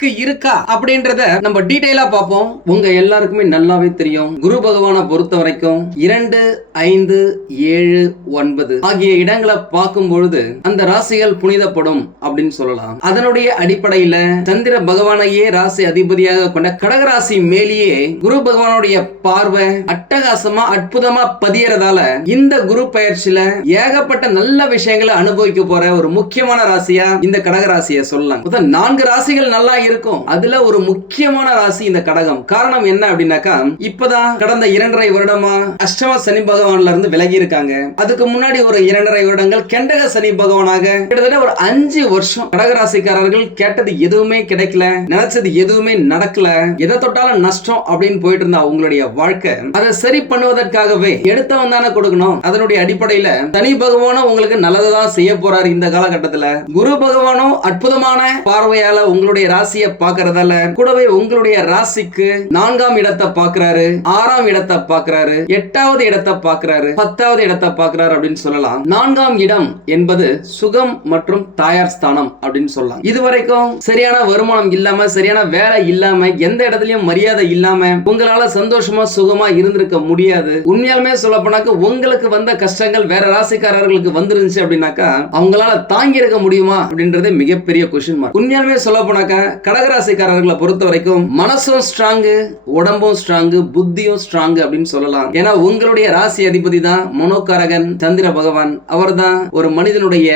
ராசிக்கு இருக்கா அப்படின்றத நம்ம டீடைலா பார்ப்போம். உங்க எல்லாருக்குமே நல்லாவே தெரியும். குரு பகவானை பொறுத்த வரைக்கும் இரண்டு ஐந்து ஏழு ஒன்பது ஆகிய இடங்களை பார்க்கும் பொழுது அந்த ராசிகள் புனிதப்படும் அப்படின்னு சொல்லலாம். அதனுடைய அடிப்படையில சந்திர பகவானையே ராசி அதிபதியாக கொண்ட கடகராசி மேலேயே குரு பகவானுடைய பார்வை அட்டகாசமா அற்புதமா பதியறதால இந்த குரு பயிற்சியில ஏகப்பட்ட நல்ல விஷயங்களை அனுபவிக்க போற ஒரு முக்கியமான ராசியா இந்த கடகராசியை சொல்லலாம். நான்கு ராசிகள் நல்லா இருக்கும். அதுல ஒரு முக்கியமான ராசி இந்த கடகம். காரணம் என்ன அப்படின்னாக்கா இப்பதான் கடந்த இரண்டரை வருடமா அஷ்டம சனி பகவான்ல இருந்து விலகி இருக்காங்க. அதுக்கு முன்னாடி ஒரு இரண்டரை வருடங்கள் கெண்டக சனி பகவானாக கிட்டத்தட்ட ஒரு அஞ்சு வருஷம் கடகராசிக்காரர்கள் கேட்டது எதுவுமே கிடைக்கல நினைச்சது எதுவுமே நடக்கல. எதை தொட்டாலும் நஷ்டம் அப்படின்னு போயிட்டு இருந்தா உங்களுடைய வாழ்க்கை அதை சரி பண்ணுவதற்காகவே எடுத்தவன் தானே கொடுக்கணும். அதனுடைய அடிப்படையில சனி பகவானும் உங்களுக்கு நல்லதுதான் செய்ய போறாரு இந்த காலகட்டத்துல. குரு பகவானும் அற்புதமான பார்வையால உங்களுடைய ராசி ராசியை பாக்குறதால கூடவே உங்களுடைய ராசிக்கு நான்காம் இடத்தை பாக்குறாரு ஆறாம் இடத்தை பாக்குறாரு எட்டாவது இடத்தை பாக்குறாரு பத்தாவது இடத்தை பாக்குறாரு அப்படின்னு சொல்லலாம். நான்காம் இடம் என்பது சுகம் மற்றும் தாயார் ஸ்தானம் அப்படின்னு சொல்லலாம். இதுவரைக்கும் சரியான வருமானம் இல்லாம சரியான வேலை இல்லாம எந்த இடத்துலயும் மரியாதை இல்லாம உங்களால சந்தோஷமா சுகமா இருந்திருக்க முடியாது. உண்மையாலுமே சொல்ல போனாக்க உங்களுக்கு வந்த கஷ்டங்கள் வேற ராசிக்காரர்களுக்கு வந்துருந்துச்சு அப்படின்னாக்கா அவங்களால தாங்கி இருக்க முடியுமா அப்படின்றது மிகப்பெரிய கொஸ்டின் மார்க் உண்மையாலுமே சொல்ல போனாக்க கடகராசிக்காரர்களை பொறுத்த வரைக்கும் மனசும் ஸ்ட்ராங்கு உடம்பும் ஸ்ட்ராங்கு புத்தியும் ஸ்ட்ராங் அப்படின்னு சொல்லலாம். ஏன்னா உங்களுடைய ராசி அதிபதி தான் மனோகாரகன் சந்திர பகவான். அவர் தான் ஒரு மனிதனுடைய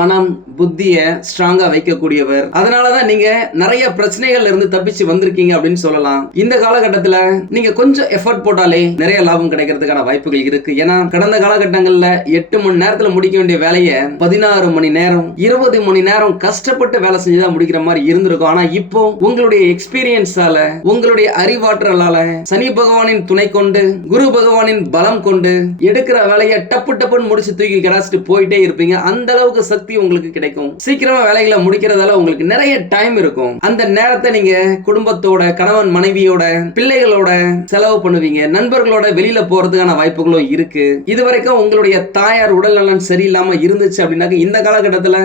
மனம் புத்திய ஸ்ட்ராங்கா வைக்கக்கூடியவர். அதனாலதான் நீங்க நிறைய பிரச்சனைகள்ல இருந்து தப்பிச்சு வந்திருக்கீங்க அப்படின்னு சொல்லலாம். இந்த காலகட்டத்துல நீங்க கொஞ்சம் எஃபர்ட் போட்டாலே நிறைய லாபம் கிடைக்கிறதுக்கான வாய்ப்புகள் இருக்கு. ஏன்னா கடந்த காலகட்டங்கள்ல எட்டு மணி நேரத்துல முடிக்க வேண்டிய வேலையை பதினாறு மணி நேரம் இருபது மணி நேரம் கஷ்டப்பட்டு வேலை செஞ்சுதான் முடிக்கிற மாதிரி இருந்திருக்கும். ஆனா இப்போ உங்களுடைய எக்ஸ்பீரியன்ஸால உங்களுடைய அறிவாற்றலால சனி பகவானின் துணை கொண்டு குரு பகவானின் பலம் கொண்டு எடுக்கிற வேலையை டப்பு டப்புன்னு முடிச்சு தூக்கி கிடாச்சிட்டு போயிட்டே இருப்பீங்க. அந்த அளவுக்கு சக்தி உங்களுக்கு கிடைக்கும். சீக்கிரமா வேலைகளை முடிக்கிறதால உங்களுக்கு நிறைய டைம் இருக்கும். அந்த நேரத்தை நீங்க குடும்பத்தோட கணவன் மனைவியோட பிள்ளைகளோட செலவு பண்ணுவீங்க. நண்பர்களோட வெளியில போறதுக்கான வாய்ப்புகளும் இருக்கு. இது வரைக்கும் உங்களுடைய தாயார் உடல் நலன் சரியில்லாம இருந்துச்சு அப்படின்னாக்க இந்த காலகட்டத்துல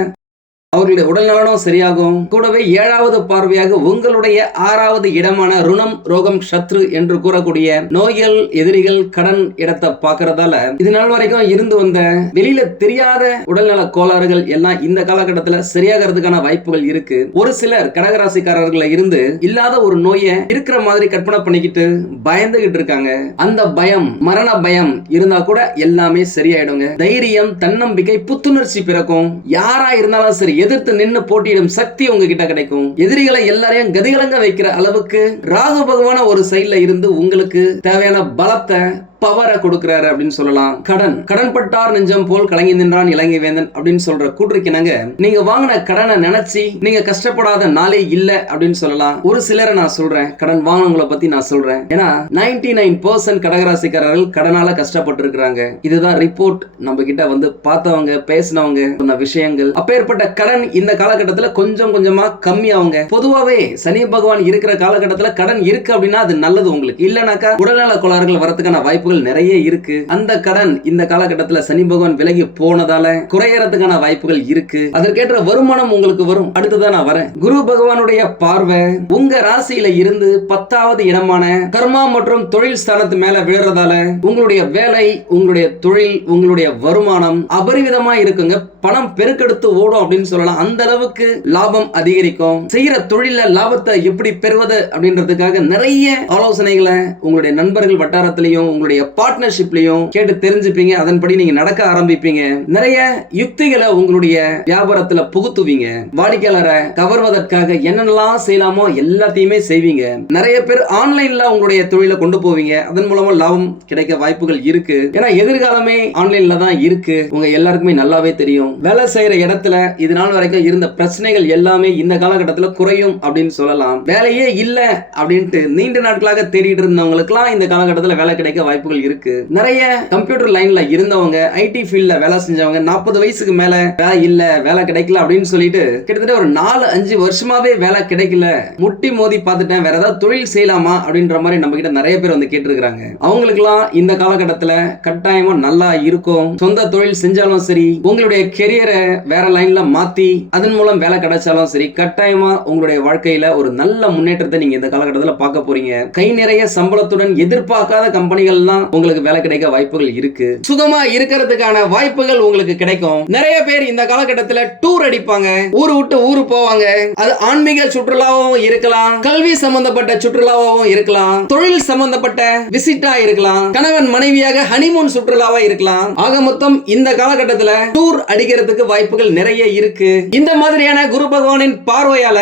அவர்களுடைய உடல்நலனும் சரியாகும். கூடவே ஏழாவது பார்வையாக உங்களுடைய ஆறாவது இடமான ருணம் ரோகம் சத்ரு என்று கூறக்கூடிய நோய்கள் எதிரிகள் கடன் இடத்தை பார்க்கறதால இது நாள் வரைக்கும் இருந்து வந்த வெளியில தெரியாத உடல்நல கோளாறுகள் எல்லாம் இந்த காலகட்டத்துல சரியாகிறதுக்கான வாய்ப்புகள் இருக்கு. ஒரு சிலர் கடகராசிக்காரர்கள இருந்து இல்லாத ஒரு நோயை இருக்கிற மாதிரி கற்பனை பண்ணிக்கிட்டு பயந்துகிட்டு இருக்காங்க. அந்த பயம் மரண பயம் இருந்தா கூட எல்லாமே சரியாயிடுங்க. தைரியம் தன்னம்பிக்கை புத்துணர்ச்சி பிறக்கும். யாரா இருந்தாலும் சரி எதிர்த்து நின்று போட்டியிடும் சக்தி உங்ககிட்ட கிடைக்கும். எதிரிகளை எல்லாரையும் கதிகலங்க வைக்கிற அளவுக்கு ராகு பகவான ஒரு சைட்ல இருந்து உங்களுக்கு தேவையான பலத்தை பவரை கொடுக்கிறாரு அப்படின்னு சொல்லலாம். கடன். கடன் பட்டார் நெஞ்சம் போல் கலங்கி நின்றான் இலங்கை வேந்தன் அப்படின்னு சொல்ற கூற்றுக்கினங்க நீங்க வாங்கின கடனை நினைச்சு நீங்க கஷ்டப்படாத நாளே இல்ல அப்படின்னு சொல்லலாம். ஒரு சிலரை நான் சொல்றேன். கடன் வாங்கினவங்களை பத்தி நான் சொல்றேன். ஏன்னா நைன்டி நைன் பர்சன்ட் கடகராசிக்காரர்கள் கடனால கஷ்டப்பட்டு இருக்கிறாங்க இதுதான் ரிப்போர்ட் நம்ம கிட்ட வந்து பார்த்தவங்க பேசினவங்க சொன்ன விஷயங்கள். அப்பேற்பட்ட கடன் இந்த காலகட்டத்துல கொஞ்சம் கொஞ்சமா கம்மியாவுங்க பொதுவாவே சனி பகவான் இருக்கிற காலகட்டத்துல கடன் இருக்கு அப்படின்னா அது நல்லது உங்களுக்கு. இல்லனாக்கா உடல்நல கோளாறுகள் வரதுக்கான வாய்ப்புகள் நிறைய இருக்கு. அந்த கடன் இந்த காலகட்டத்தில் சனி பகவான் விலகி போனதால குறையறதுக்கான வாய்ப்புகள் இருக்கு. அதற்கேற்ற வருமானம் உங்களுக்கு வரும். அடுத்ததான் நான் வரேன். குரு பகவானுடைய பார்வை உங்க ராசியில இருந்து பத்தாவது இடமான கர்மா மற்றும் தொழில் ஸ்தானத்து மேல விழுறதால உங்களுடைய வேலை உங்களுடைய தொழில் உங்களுடைய வருமானம் அபரிவிதமா இருக்குங்க. பணம் பெருக்கெடுத்து ஓடும் அப்படின்னு சொல்லலாம். அந்த அளவுக்கு லாபம் அதிகரிக்கும். செய்யற தொழில லாபத்தை எப்படி பெறுவது அப்படின்றதுக்காக நிறைய ஆலோசனைகளை உங்களுடைய நண்பர்கள் வட்டாரத்திலையும் உங்களுடைய பார்ட்னர்ஷிப்லயும் கேட்டு தெரிஞ்சுப்பீங்க. அதன்படி நீங்க நடக்க ஆரம்பிப்பீங்க. நிறைய யுக்திகளை உங்களுடைய வியாபாரத்துல புகுத்துவீங்க. வாடிக்கையாளரை கவர்வதற்காக என்னென்னலாம் செய்யலாமோ எல்லாத்தையுமே செய்வீங்க. நிறைய பேர் ஆன்லைன்ல உங்களுடைய தொழிலை கொண்டு போவீங்க. அதன் மூலமா லாபம் கிடைக்க வாய்ப்புகள் இருக்கு. ஏன்னா எதிர்காலமே ஆன்லைன்ல தான் இருக்கு. உங்க எல்லாருக்குமே நல்லாவே தெரியும். வேலை செய்யற இடத்துல இது நாள் வரைக்கும் இருந்த பிரச்சனைகள் எல்லாமே இந்த காலகட்டத்துல குறையும் அப்படின்னு சொல்லலாம். வேலையே இல்லை அப்படின்ட்டு நீண்ட நாட்களாக தேடிட்டு இருந்தவங்களுக்குலாம் இந்த காலகட்டத்தில் வேலை கிடைக்க வாய்ப்பு வாய்ப்புகள் இருக்கு. நிறைய கம்ப்யூட்டர் லைன்ல இருந்தவங்க ஐடி ஃபீல்ட்ல வேலை செஞ்சவங்க நாற்பது வயசுக்கு மேல வேலை இல்ல வேலை கிடைக்கல அப்படின்னு சொல்லிட்டு கிட்டத்தட்ட ஒரு நாலு அஞ்சு வருஷமாவே வேலை கிடைக்கல. முட்டி மோதி பார்த்துட்டேன் வேற ஏதாவது தொழில் செய்யலாமா அப்படின்ற மாதிரி நம்ம கிட்ட நிறைய பேர் வந்து கேட்டிருக்காங்க அவங்களுக்குலாம் இந்த காலகட்டத்துல கட்டாயமா நல்லா இருக்கும். சொந்த தொழில் செஞ்சாலும் சரி உங்களுடைய கெரியரை வேற லைன்ல மாத்தி அதன் மூலம் வேலை கிடைச்சாலும் சரி கட்டாயமா உங்களுடைய வாழ்க்கையில ஒரு நல்ல முன்னேற்றத்தை நீங்க இந்த காலகட்டத்தில் பார்க்க போறீங்க. கை நிறைய சம்பளத்துடன் எதிர்பார்க்காத கம்பெனிகள்லாம் உங்களுக்கு வேலை கிடைக்க வாய்ப்புகள் இருக்கு. சுகமா இருக்கிறதுக்கான வாய்ப்புகள் உங்களுக்கு கிடைக்கும். நிறைய பேர் இந்த காலகட்டத்தில் டூர் அடிப்பாங்க. ஊரு விட்டு ஊரு போவாங்க. அது ஆன்மீக சுற்றுலாவும் இருக்கலாம். கல்வி சம்பந்தப்பட்ட சுற்றுலாவும் இருக்கலாம். தொழில் சம்பந்தப்பட்ட விசிட்டா இருக்கலாம். கணவன் மனைவியாக ஹனிமூன் சுற்றுலாவா இருக்கலாம். ஆக மொத்தம் இந்த காலகட்டத்தில் டூர் அடிக்கிறதுக்கு வாய்ப்புகள் நிறைய இருக்கு. இந்த மாதிரியான குரு பகவானின் பார்வையால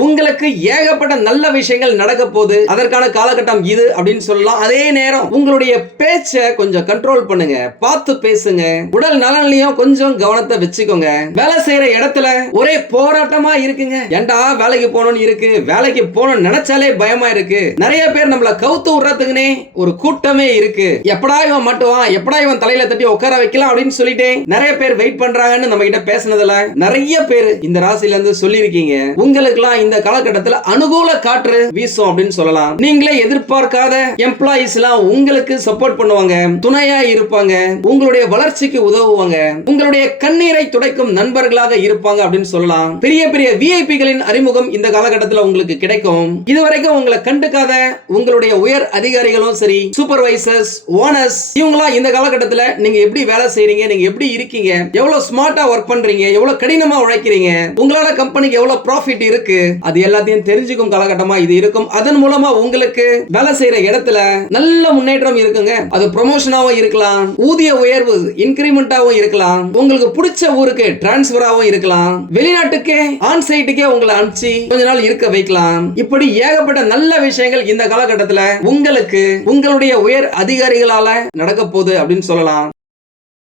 உங்களுக்கு ஏகப்பட்ட நல்ல விஷயங்கள் நடக்க போகுது. அதற்கான காலகட்டம் இது அப்படின்னு சொல்லலாம். அதே நேரம் உங்களுடைய பேச்சை கொஞ்சம் கண்ட்ரோல் பண்ணுங்க. பார்த்து பேசுங்க. உடல் நலன்லயும் கொஞ்சம் கவனத்தை வச்சுக்கோங்க. வேலை செய்யற இடத்துல ஒரே போராட்டமா இருக்குங்க. ஏன்டா வேலைக்கு போகணும்னு இருக்கு? வேலைக்கு போகணும்னு நினைச்சாலே பயமா இருக்கு. நிறைய பேர் நம்மள கவுத்து விடுறதுக்குனே ஒரு கூட்டமே இருக்கு. எப்படா இவன் மட்டுவான்? எப்படா இவன் தலையில தட்டி உட்கார வைக்கலாம் அப்படின்னு சொல்லிட்டு நிறைய பேர் வெயிட் பண்றாங்கன்னு நம்ம கிட்ட பேசுனதுல நிறைய பேர் இந்த ராசியில இருந்து சொல்லியிருக்கீங்க. உங்களுக்குலாம் இந்த காலகட்டத்தில் அனுகூல காற்று வீசும் அப்படின்னு சொல்லலாம். நீங்களே எதிர்பார்க்காத எம்ப்ளாயிஸ் எல்லாம் உங்களுக்கு சப்போர்ட் பண்ணுவாங்க துணையா இருப்பாங்க உங்களுடைய வளர்ச்சிக்கு உதவுவாங்க உங்களுடைய கண்ணீரை துடைக்கும் நண்பர்களாக இருப்பாங்க அப்படின்னு சொல்லலாம். பெரிய பெரிய விஐபிகளின் அறிமுகம் இந்த காலகட்டத்தில் உங்களுக்கு கிடைக்கும். இதுவரைக்கும் உங்களை கண்டுக்காத உங்களுடைய உயர் அதிகாரிகளும் சரி சூப்பர்வைசர்ஸ் ஓனர்ஸ் இவங்களா இந்த காலகட்டத்தில் நீங்க எப்படி வேலை செய்றீங்க நீங்க எப்படி இருக்கீங்க எவ்வளவு ஸ்மார்ட்டா ஒர்க் பண்றீங்க எவ்வளவு கடினமா உழைக்கிறீங்க உங்களால கம்பெனிக்கு எவ்வளவு ப்ராஃபிட் இருக்கு அது எல்லாத்தையும் தெரிஞ்சுக்கும் காலகட்டமா இது இருக்கும். அதன் மூலமா உங்களுக்கு வேலை செய்யற இடத்துல நல்ல முன்னேற்றம் இருக்குங்க. அது ப்ரொமோஷனாவும் இருக்கலாம் ஊதிய உயர்வு இன்கிரிமெண்டாவும் இருக்கலாம். உங்களுக்கு பிடிச்ச ஊருக்கு டிரான்ஸ்பராகவும் இருக்கலாம். வெளிநாட்டுக்கே ஆன் சைட்டுக்கே உங்களை அனுப்பிச்சு கொஞ்ச நாள் இருக்க வைக்கலாம். இப்படி ஏகப்பட்ட நல்ல விஷயங்கள் இந்த காலகட்டத்துல உங்களுக்கு உங்களுடைய உயர் அதிகாரிகளால நடக்க போகுது அப்படின்னு சொல்லலாம்.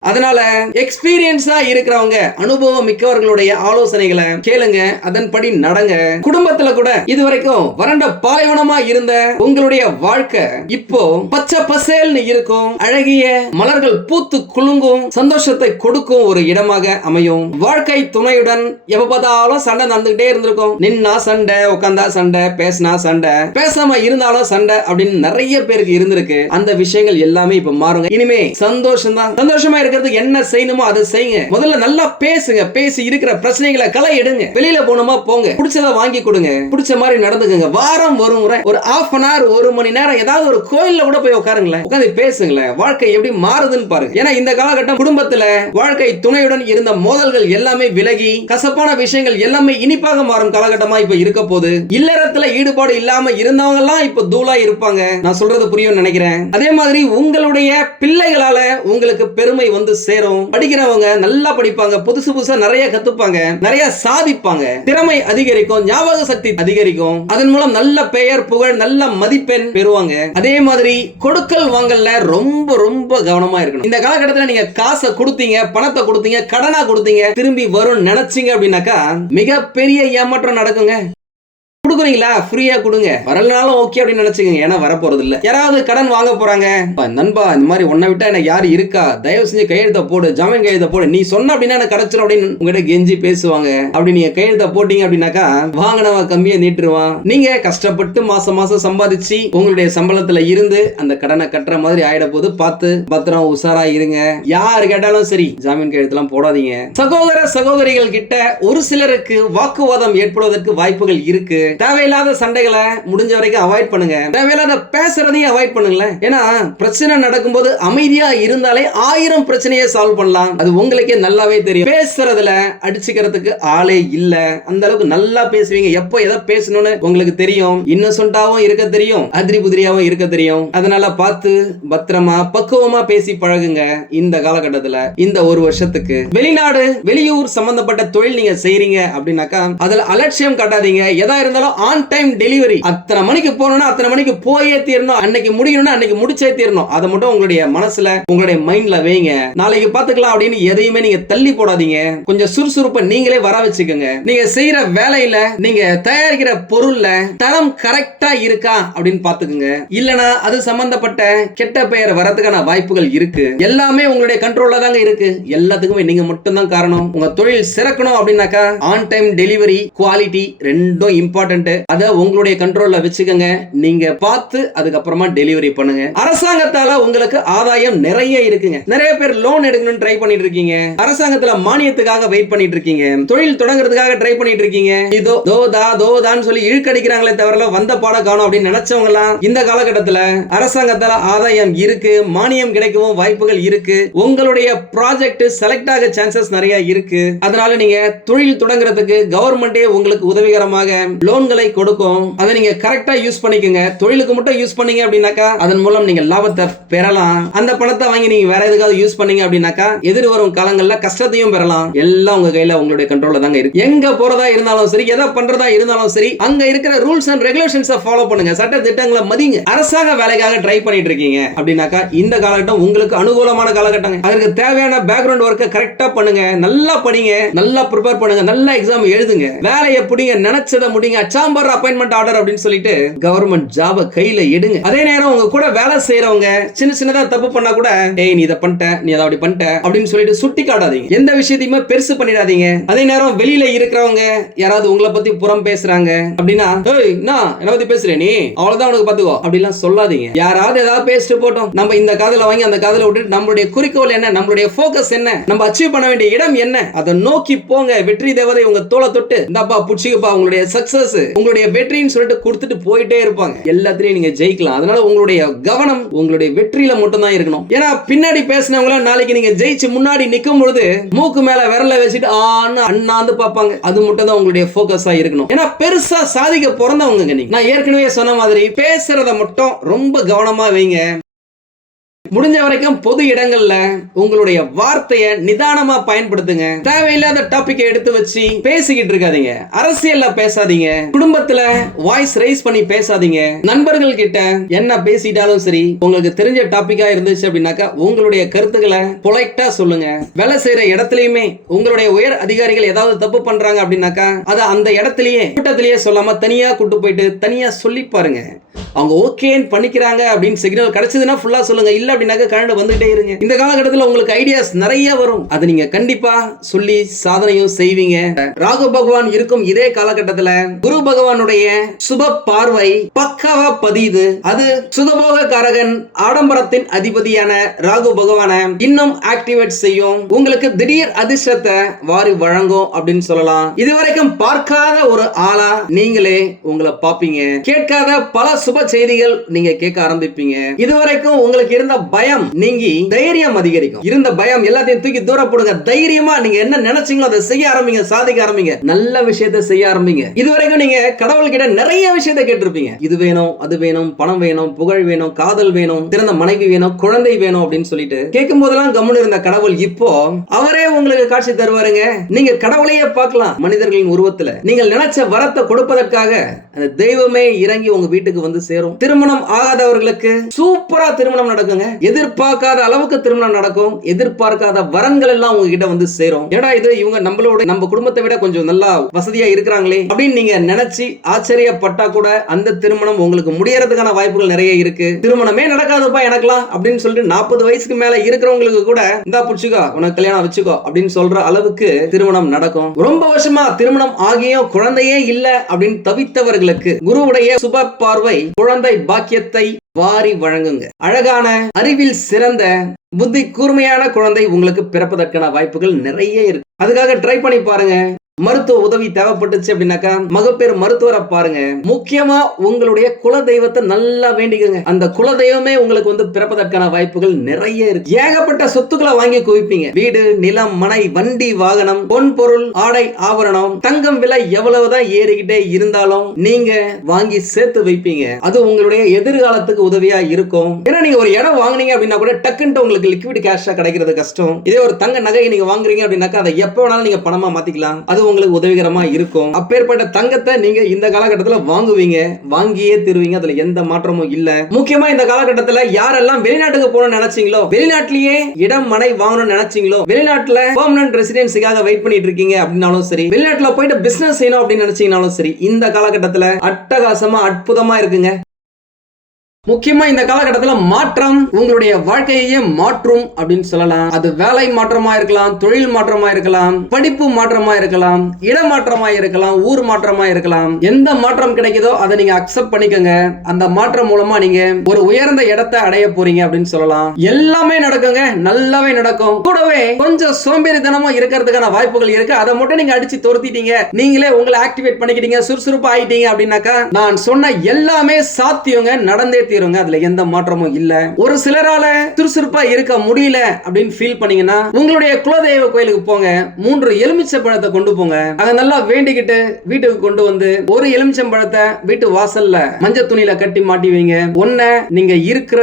அதனால எக்ஸ்பீரியன்ஸா இருக்கிறவங்க அனுபவம் மிக்கவர்களுடைய ஆலோசனைகளை கேளுங்க அதன்படி நடங்க. குடும்பத்துல கூட இது வரைக்கும் வறண்ட பாலைவனமா இருந்த உங்களுடைய வாழ்க்கை இப்போ பச்சை பசேல்னு இருக்கும் அழகிய மலர்கள் பூத்து குலுங்கும் சந்தோஷத்தை கொடுக்கும் ஒரு இடமாக அமையும். வாழ்க்கை துணையுடன் எப்ப பார்த்தாலும் சண்டை நடந்துகிட்டே இருந்திருக்கும். நின்னா சண்டை உட்காந்தா சண்டை பேசினா சண்டை பேசாம இருந்தாலும் சண்டை அப்படின்னு நிறைய பேருக்கு இருந்திருக்கு. அந்த விஷயங்கள் எல்லாமே இப்ப மாறுங்க. இனிமே சந்தோஷம் தான் சந்தோஷமா இருக்கிறதுக்கு என்ன செய்யணுமோ அதை செய்யுங்க. முதல்ல நல்லா பேசுங்க. பேசி இருக்கிற பிரச்சனைகளை களை எடுங்க வெளியில போகணுமா போங்க. பிடிச்சதை வாங்கி கொடுங்க. பிடிச்ச மாதிரி நடந்துக்குங்க. வாரம் வரும் முறை ஒரு half அன் ஹவர் ஒரு மணி நேரம் ஏதாவது ஒரு கோயில்ல கூட போய் உட்காருங்களேன். உட்காந்து பேசுங்களேன். வாழ்க்கை எப்படி மாறுதுன்னு பாருங்க. ஏன்னா இந்த காலகட்டம் குடும்பத்துல வாழ்க்கை துணையுடன் இருந்த மோதல்கள் எல்லாமே விலகி கசப்பான விஷயங்கள் எல்லாமே இனிப்பாக மாறும் காலகட்டமா இப்ப இருக்க போகுது. இல்லறத்துல ஈடுபாடு இல்லாம இருந்தவங்க எல்லாம் இப்ப தூளா இருப்பாங்க. நான் சொல்றது புரியும் நினைக்கிறேன். அதே மாதிரி உங்களுடைய பிள்ளைகளால உங்களுக்கு பெருமை வந்து சேரும். படிக்கிறவங்க நல்லா படிப்பாங்க. புதுசு புதுசா நிறைய கத்துப்பாங்க. நிறைய சாதிப்பாங்க. திறமை அதிகரிக்கும். ஞாபக சக்தி அதிகரிக்கும். அதன் மூலம் நல்ல பெயர் புகழ் நல்ல மதிப்பெண் பெறுவாங்க. அதே மாதிரி கொடுக்கல் வாங்கல்ல ரொம்ப ரொம்ப கவனமா இருக்கணும். இந்த காலகட்டத்தில் நீங்க காசை கொடுத்தீங்க பணத்தை கொடுத்தீங்க கடனா கொடுத்தீங்க திரும்பி வரும் நினைச்சீங்க அப்படின்னாக்கா மிகப்பெரிய ஏமாற்றம் நடக்குங்க. கொடுக்குறீங்களா? ஃப்ரீயா கொடுங்க. வரலனாலும் ஓகே அப்படின்னு நினைச்சுக்கோங்க. ஏன்னா வர இல்ல யாராவது கடன் வாங்க போறாங்க. நண்பா இந்த மாதிரி உன்னை விட்டா எனக்கு யாரு இருக்கா? தயவு செஞ்சு கையெழுத்த போடு. ஜாமீன் கையெழுத்த போடு. நீ சொன்ன அப்படின்னா எனக்கு கிடைச்சிடும் அப்படின்னு உங்ககிட்ட கெஞ்சி பேசுவாங்க. அப்படி நீங்க கையெழுத்த போட்டீங்க அப்படின்னாக்கா வாங்கினவன் கம்மியா நீட்டுருவான். நீங்க கஷ்டப்பட்டு மாசம் மாசம் சம்பாதிச்சு உங்களுடைய சம்பளத்துல இருந்து அந்த கடனை கட்டுற மாதிரி ஆயிட போது பார்த்து பத்திரம் உஷாரா இருங்க. யாரு கேட்டாலும் சரி ஜாமீன் கையெழுத்துலாம் போடாதீங்க. சகோதர சகோதரிகள் கிட்ட ஒரு சிலருக்கு வாக்குவாதம் ஏற்படுவதற்கு வாய்ப்புகள் இருக்கு. தேவையில்லாத சண்டைகளை முடிஞ்ச வரைக்கும் அவாய்ட் பண்ணுங்க. தேவையில்லாத பேசுறதையும் அவாய்ட் பண்ணுங்களேன். ஏன்னா பிரச்சனை நடக்கும்போது அமைதியா இருந்தாலே ஆயிரம் பிரச்சனையை சால்வ் பண்ணலாம். அது உங்களுக்கே நல்லாவே தெரியும். பேசுறதுல அடிச்சுக்கிறதுக்கு ஆளே இல்ல. அந்த அளவுக்கு நல்லா பேசுவீங்க. எப்போ எதை பேசணும்னு உங்களுக்கு தெரியும். இன்னசென்ட்டாவும் இருக்க தெரியும். அதிரி புதிரியாவும் இருக்க தெரியும். அதனால பார்த்து பத்திரமா பக்குவமா பேசி பழகுங்க. இந்த காலகட்டத்துல இந்த ஒரு வருஷத்துக்கு. வெளிநாடு வெளியூர் சம்பந்தப்பட்ட தொழில் நீங்க செய்றீங்க அப்படின்னாக்கா அதுல அலட்சியம் காட்டாதீங்க. எதா இருந்தாலும் ஆன் டைம் டெலிவரி அத்தனை மணிக்கு போகணும்னா அத்தனை மணிக்கு போயே தீரணும். அன்னைக்கு முடியணும்னா அன்னைக்கு முடிச்சே தீரணும். அதை மட்டும் உங்களுடைய மனசுல உங்களுடைய மைண்ட்ல வைங்க. நாளைக்கு பாத்துக்கலாம் அப்படின்னு எதையுமே நீங்க தள்ளி போடாதீங்க. கொஞ்சம் சுறுசுறுப்பை நீங்களே வர வச்சுக்கோங்க. நீங்க செய்யற வேலையில நீங்க தயாரிக்கிற பொருள்ல தரம் கரெக்டா இருக்கா அப்படின்னு பாத்துக்கோங்க இல்லனா அது சம்பந்தப்பட்ட கெட்ட பெயர் வரதுக்கான வாய்ப்புகள் இருக்கு. எல்லாமே உங்களுடைய கண்ட்ரோல்ல தாங்க இருக்கு. எல்லாத்துக்குமே நீங்க மட்டும்தான் காரணம். உங்க தொழில் சிறக்கணும் அப்படின்னாக்கா ஆன் டைம் டெலிவரி குவாலிட்டி ரெண்டும் இம்பார்ட்டன்ட் அதை உங்களுடைய கண்ட்ரோல்ல வச்சுக்கோங்க. நீங்க பார்த்து அதுக்கப்புறமா டெலிவரி பண்ணுங்க. அரசாங்கத்தால உங்களுக்கு ஆதாயம் நிறைய இருக்குங்க. நிறைய பேர் லோன் எடுக்கணும்னு ட்ரை பண்ணிட்டு இருக்கீங்க. அரசாங்கத்துல மானியத்துக்காக வெயிட் பண்ணிட்டு இருக்கீங்க. தொழில் தொடங்குறதுக்காக ட்ரை பண்ணிட்டு இருக்கீங்க. இதோ தோதா தோதான்னு சொல்லி இழுக்கடிக்கிறாங்களே தவிர வந்த பாடம் காணும் அப்படின்னு நினைச்சவங்க எல்லாம் இந்த காலகட்டத்துல அரசாங்கத்தால ஆதாயம் இருக்கு மானியம் கிடைக்கவும் வாய்ப்புகள் இருக்கு. உங்களுடைய ப்ராஜெக்ட் செலக்ட் ஆக சான்சஸ் நிறைய இருக்கு. அதனால நீங்க தொழில் தொடங்குறதுக்கு கவர்மெண்டே உங்களுக்கு உதவிகரமாக லோன் லோன்களை கொடுக்கும் அதை நீங்க கரெக்டா யூஸ் பண்ணிக்கோங்க. தொழிலுக்கு மட்டும் யூஸ் பண்ணீங்க அப்படின்னாக்கா அதன் மூலம் நீங்க லாபத்தை பெறலாம். அந்த பணத்தை வாங்கி நீங்க வேற எதுக்காவது யூஸ் பண்ணீங்க அப்படின்னாக்கா எதிர் வரும் காலங்கள்ல கஷ்டத்தையும் பெறலாம். எல்லாம் உங்க கையில உங்களுடைய கண்ட்ரோல்ல தாங்க இருக்கு. எங்க போறதா இருந்தாலும் சரி எதை பண்றதா இருந்தாலும் சரி அங்க இருக்கிற ரூல்ஸ் அண்ட் ரெகுலேஷன்ஸை ஃபாலோ பண்ணுங்க. சட்ட திட்டங்களை மதிங்க. அரசாங்க வேலைக்காக ட்ரை பண்ணிட்டு இருக்கீங்க அப்படின்னாக்கா இந்த காலகட்டம் உங்களுக்கு அனுகூலமான காலகட்டம் அதற்கு தேவையான பேக்ரவுண்ட் ஒர்க்கை கரெக்டா பண்ணுங்க. நல்லா படிங்க. நல்லா ப்ரிப்பேர் பண்ணுங்க. நல்லா எக்ஸாம் எழுதுங்க. வேலையை பிடிங்க. நினைச்சதை முடிங்க. சாம்பார் அப்பாயின்மெண்ட் ஆர்டர் அப்படின்னு சொல்லிட்டு கவர்மெண்ட் ஜாப கையில எடுங்க. அதே நேரம் உங்க கூட வேலை செய்யறவங்க சின்ன சின்னதா தப்பு பண்ணா கூட ஏய் நீ இதை பண்ணிட்ட நீ அதை அப்படி பண்ணிட்ட அப்படின்னு சொல்லிட்டு சுட்டி காட்டாதீங்க எந்த விஷயத்தையுமே பெருசு பண்ணிடாதீங்க. அதே நேரம் வெளியில இருக்கிறவங்க யாராவது உங்களை பத்தி புறம் பேசுறாங்க அப்படின்னா ஏய் என்ன? என்ன பத்தி பேசுற நீ? அவ்வளவுதான் உனக்கு பாத்துக்கோ அப்படிலாம் சொல்லாதீங்க. யாராவது ஏதாவது பேசிட்டு போட்டோம் நம்ம இந்த காதல வாங்கி அந்த காதல விட்டுட்டு நம்மளுடைய குறிக்கோள் என்ன நம்மளுடைய ஃபோக்கஸ் என்ன நம்ம அச்சீவ் பண்ண வேண்டிய இடம் என்ன அதை நோக்கி போங்க. வெற்றி தேவதை உங்க தோலை தொட்டு இந்தாப்பா புடிச்சுக்கப்பா உங்களுடைய சக்சஸ் உங்களுடைய வெற்றின்னு சொல்லிட்டு கொடுத்துட்டு போயிட்டே இருப்பாங்க. எல்லாத்திலையும் நீங்க ஜெயிக்கலாம். அதனால உங்களுடைய கவனம் உங்களுடைய வெற்றியில மட்டும் தான் இருக்கணும். ஏன்னா பின்னாடி பேசினவங்கள நாளைக்கு நீங்க ஜெயிச்சு முன்னாடி நிக்கும் பொழுது மூக்கு மேல விரல வச்சுட்டு ஆன்னு அண்ணாந்து பார்ப்பாங்க. அது மட்டும் தான் உங்களுடைய போக்கஸா இருக்கணும். ஏன்னா பெருசா சாதிக்க பிறந்தவங்க நீங்க. நான் ஏற்கனவே சொன்ன மாதிரி பேசுறத மட்டும் ரொம்ப கவனமா வைங்க. முடிஞ்ச வரைக்கும் பொது இடங்கள்ல உங்களுடைய வார்த்தையை நிதானமா பயன்படுத்துங்க. தேவையில்லாத டாபிக்கை எடுத்து வச்சு பேசிக்கிட்டு இருக்காதீங்க. அரசியல்ல பேசாதீங்க. குடும்பத்துல வாய்ஸ் ரைஸ் பண்ணி பேசாதீங்க. நண்பர்கள் கிட்ட என்ன பேசிட்டாலும் சரி உங்களுக்கு தெரிஞ்ச டாபிக்கா இருந்துச்சு அப்படின்னாக்கா உங்களுடைய கருத்துக்களை பொலைட்டா சொல்லுங்க. வேலை செய்யற இடத்துலயுமே உங்களுடைய உயர் அதிகாரிகள் ஏதாவது தப்பு பண்றாங்க அப்படின்னாக்கா அதை அந்த இடத்துலயே கூட்டத்திலேயே சொல்லாம தனியா கூட்டு போயிட்டு தனியா சொல்லி பாருங்க. அவங்க ஓகேன்னு பண்ணிக்கிறாங்க அப்படின்னு சிக்னல் கிடைச்சதுன்னா ஃபுல்லாக சொல்லுங்கள் இல்லை அப்படின்னாக்க கரண்ட் வந்துகிட்டே இருங்க. இந்த காலகட்டத்தில் உங்களுக்கு ஐடியாஸ் நிறைய வரும். அது நீங்கள் கண்டிப்பாக சொல்லி சாதனையும் செய்வீங்க. ராகு பகவான் இருக்கும் இதே காலகட்டத்தில் குரு பகவானுடைய சுப பார்வை பக்காவா பதியுது. அது சுதபோக காரகன் ஆடம்பரத்தின் அதிபதியான ராகு பகவான இன்னும் ஆக்டிவேட் செய்யும். உங்களுக்கு திடீர் அதிர்ஷ்டத்தை வாரி வழங்கும் அப்படின்னு சொல்லலாம். இதுவரைக்கும் பார்க்காத ஒரு ஆளா நீங்களே உங்களை பார்ப்பீங்க. கேட்காத பல சுப செய்திகள் நீங்க கேட்க ஆரம்பிப்பீங்க. இதுவரைக்கும் உங்களுக்கு இருந்த பயம் நீங்கி தைரியம் அதிகரிக்கும். இருந்த பயம் எல்லாத்தையும் தூக்கி தூர போடுங்க. தைரியமா நீங்க என்ன நினைச்சீங்களோ அதை செய்ய ஆரம்பிங்க சாதிக்க ஆரம்பிங்க. நல்ல விஷயத்தை செய்ய ஆரம்பிங்க. இதுவரைக்கும் நீங்க கடவுள் கிட்ட நிறைய விஷயத்தை கேட்டிருப்பீங்க. இது வேணும் அது வேணும் பணம் வேணும் புகழ் வேணும் காதல் வேணும் திறந்த மனைவி வேணும் குழந்தை வேணும் அப்படின்னு சொல்லிட்டு கேட்கும் போதெல்லாம் கம்முன்னு இருந்த கடவுள் இப்போ அவரே உங்களுக்கு காட்சி தருவாருங்க. நீங்க கடவுளையே பார்க்கலாம் மனிதர்களின் உருவத்துல. நீங்கள் நினைச்ச வரத்தை கொடுப்பதற்காக அந்த தெய்வமே இறங்கி உங்க வீட்டுக்கு வந்து சேரும். திருமணம் ஆகாதவர்களுக்கு சூப்பரா திருமணம் நடக்குங்க. எதிர்பார்க்காத அளவுக்கு திருமணம் நடக்கும். எதிர்பார்க்காத வரன்கள் எல்லாம் உங்ககிட்ட வந்து சேரும். ஏடா இது இவங்க நம்மளோட நம்ம குடும்பத்தை விட கொஞ்சம் நல்லா வசதியா இருக்கிறாங்களே அப்படின்னு நீங்க நினைச்சு ஆச்சரியப்பட்டா கூட அந்த திருமணம் உங்களுக்கு முடியறதுக்கான வாய்ப்புகள் நிறைய இருக்கு. திருமணமே நடக்காதுப்பா எனக்குலாம் அப்படின்னு சொல்லிட்டு நாற்பது வயசுக்கு மேல இருக்கிறவங்களுக்கு கூட இந்தா புடிச்சுக்கோ உனக்கு கல்யாணம் வச்சுக்கோ அப்படின்னு சொல்ற அளவுக்கு திருமணம் நடக்கும். ரொம்ப வருஷமா திருமணம் ஆகியும் குழந்தையே இல்ல அப்படின்னு தவித்தவர்களுக்கு குருவுடைய சுப பார்வை குழந்தை பாக்கியத்தை வாரி வழங்குங்க. அழகான அறிவில் சிறந்த புத்தி கூர்மையான குழந்தை உங்களுக்கு பிறப்பதற்கான வாய்ப்புகள் நிறைய இருக்கு. அதுக்காக ட்ரை பண்ணி பாருங்க. மருத்துவ உதவி தேவைப்பட்டுச்சு அப்படின்னாக்கா மகப்பேறு மருத்துவரை பாருங்க. முக்கியமா உங்களுடைய குல தெய்வத்தை நல்லா வேண்டிக்கங்க. அந்த குல தெய்வமே உங்களுக்கு வந்து பிறப்பதற்கான வாய்ப்புகள் நிறைய இருக்கு. ஏகப்பட்ட சொத்துக்களை வாங்கி குவிப்பீங்க. வீடு நிலம் மனை வண்டி வாகனம் பொன் பொருள் ஆடை ஆபரணம் தங்கம் விலை எவ்வளவுதான் ஏறிக்கிட்டே இருந்தாலும் நீங்க வாங்கி சேர்த்து வைப்பீங்க. அது உங்களுடைய எதிர்காலத்துக்கு உதவியா இருக்கும். ஏன்னா நீங்க ஒரு இடம் வாங்குனீங்க அப்படின்னா கூட டக்குன்ட்டு உங்களுக்கு லிக்விட் கேஷா கிடைக்கிறது கஷ்டம். இதே ஒரு தங்க நகை நீங்க வாங்குறீங்க அப்படின்னாக்கா அதை எப்போ வேணாலும் நீங்க பணமா மாத்திக்கலாம். அது உங்களுக்கு உதவிகரமா இருக்கும். அப்பேற்பட்ட தங்கத்தை நீங்க இந்த காலகட்டத்துல வாங்குவீங்க. வாங்கியே தருவீங்க. அதுல எந்த மாற்றமும் இல்ல. முக்கியமா இந்த காலகட்டத்துல யாரெல்லாம் வெளிநாட்டுக்கு போகணும்னு நினைச்சீங்களோ வெளிநாட்டிலேயே இடம் மனை வாங்கணும்னு நினைச்சீங்களோ வெளிநாட்டுல பெர்மனன்ட் ரெசிடென்சிக்காக வெயிட் பண்ணிட்டு இருக்கீங்க அப்படின்னாலும் சரி வெளிநாட்டுல போயிட்டு பிசினஸ் செய்யணும் அப்படின்னு நினைச்சீங்கனாலும் சரி இந்த காலகட்டத்துல அட்டகாசமா அற்புதமா இருக்குங்க. முக்கியமா இந்த காலகட்டத்தில் மாற்றம் உங்களுடைய வாழ்க்கையையே மாற்றும் அப்படின்னு சொல்லலாம். அது வேலை மாற்றமா இருக்கலாம் தொழில் மாற்றமா இருக்கலாம் படிப்பு மாற்றமா இருக்கலாம் இடமாற்றமா இருக்கலாம் ஊர் மாற்றமா இருக்கலாம். எந்த மாற்றம் கிடைக்குதோ அதை நீங்க அக்செப்ட் பண்ணிக்கோங்க. அந்த மாற்றம் மூலமா நீங்க ஒரு உயர்ந்த இடத்தை அடைய போறீங்க அப்படின்னு சொல்லலாம். எல்லாமே நடக்குங்க நல்லாவே நடக்கும். கூடவே கொஞ்சம் சோம்பேறித்தனமா இருக்கிறதுக்கான வாய்ப்புகள் இருக்கு. அதை மட்டும் நீங்க அடிச்சு துரத்திட்டீங்க. நீங்களே உங்களை ஆக்டிவேட் பண்ணிக்கிட்டீங்க சுறுசுறுப்பு ஆயிட்டீங்க அப்படின்னாக்கா நான் சொன்ன எல்லாமே சாத்தியங்க நடந்தே தீருங்க அதுல எந்த மாற்றமும் இல்ல. ஒரு சிலரால சுறுசுறுப்பா இருக்க முடியல அப்படின்னு ஃபீல் பண்ணீங்கன்னா உங்களுடைய குலதெய்வ கோயிலுக்கு போங்க. மூன்று எலுமிச்சம்பழத்தை கொண்டு போங்க. அதை நல்லா வேண்டிக்கிட்டு வீட்டுக்கு கொண்டு வந்து ஒரு எலுமிச்சம்பழத்தை வீட்டு வாசல்ல மஞ்சள் துணியில கட்டி மாட்டி வைங்க. ஒன்ன நீங்க இருக்கிற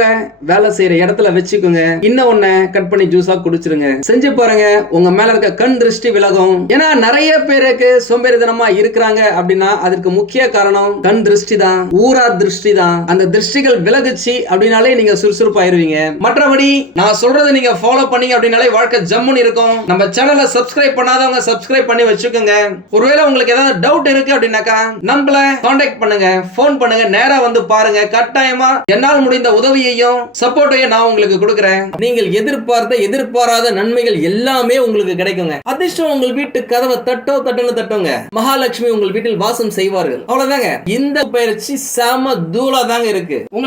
வேலை செய்யற இடத்துல வச்சுக்கோங்க. இன்னும் ஒன்ன கட் பண்ணி ஜூஸா குடிச்சிருங்க. செஞ்சு பாருங்க உங்க மேல இருக்க கண் திருஷ்டி விலகும். ஏன்னா நிறைய பேருக்கு சோம்பேறிதனமா இருக்கிறாங்க அப்படின்னா அதற்கு முக்கிய காரணம் கண் திருஷ்டி தான் ஊரா திருஷ்டி தான் அந்த திருஷ்டிகள் விலகுச்சு அப்படின்னாலே நீங்க சுறுசுறுப்பாயிருவீங்க. மற்றபடி நான் சொல்றதை நீங்க ஃபாலோ பண்ணீங்க அப்படின்னாலே வாழ்க்கை ஜம்முன்னு இருக்கும். நம்ம சேனலை சப்ஸ்கிரைப் பண்ணாதவங்க சப்ஸ்கிரைப் பண்ணி வச்சுக்கோங்க. ஒருவேளை உங்களுக்கு ஏதாவது டவுட் இருக்கு அப்படின்னாக்கா நம்மள காண்டாக்ட் பண்ணுங்க. ஃபோன் பண்ணுங்க. நேரா வந்து பாருங்க. கட்டாயமா என்னால் முடிந்த உதவியையும் சப்போர்ட்டையும் நான் உங்களுக்கு கொடுக்குறேன். நீங்கள் எதிர்பார்த்த எதிர்பாராத நன்மைகள் எல்லாமே உங்களுக்கு கிடைக்குங்க. அதிர்ஷ்டம் உங்கள் வீட்டு கதவை தட்டோ தட்டுன்னு தட்டுங்க. மகாலட்சுமி உங்கள் வீட்டில் வாசம் செய்வார்கள். அவ்வளவுதாங்க. இந்த பயிற்சி செம தூளா தாங்க இருக்கு. உங்களுக்கு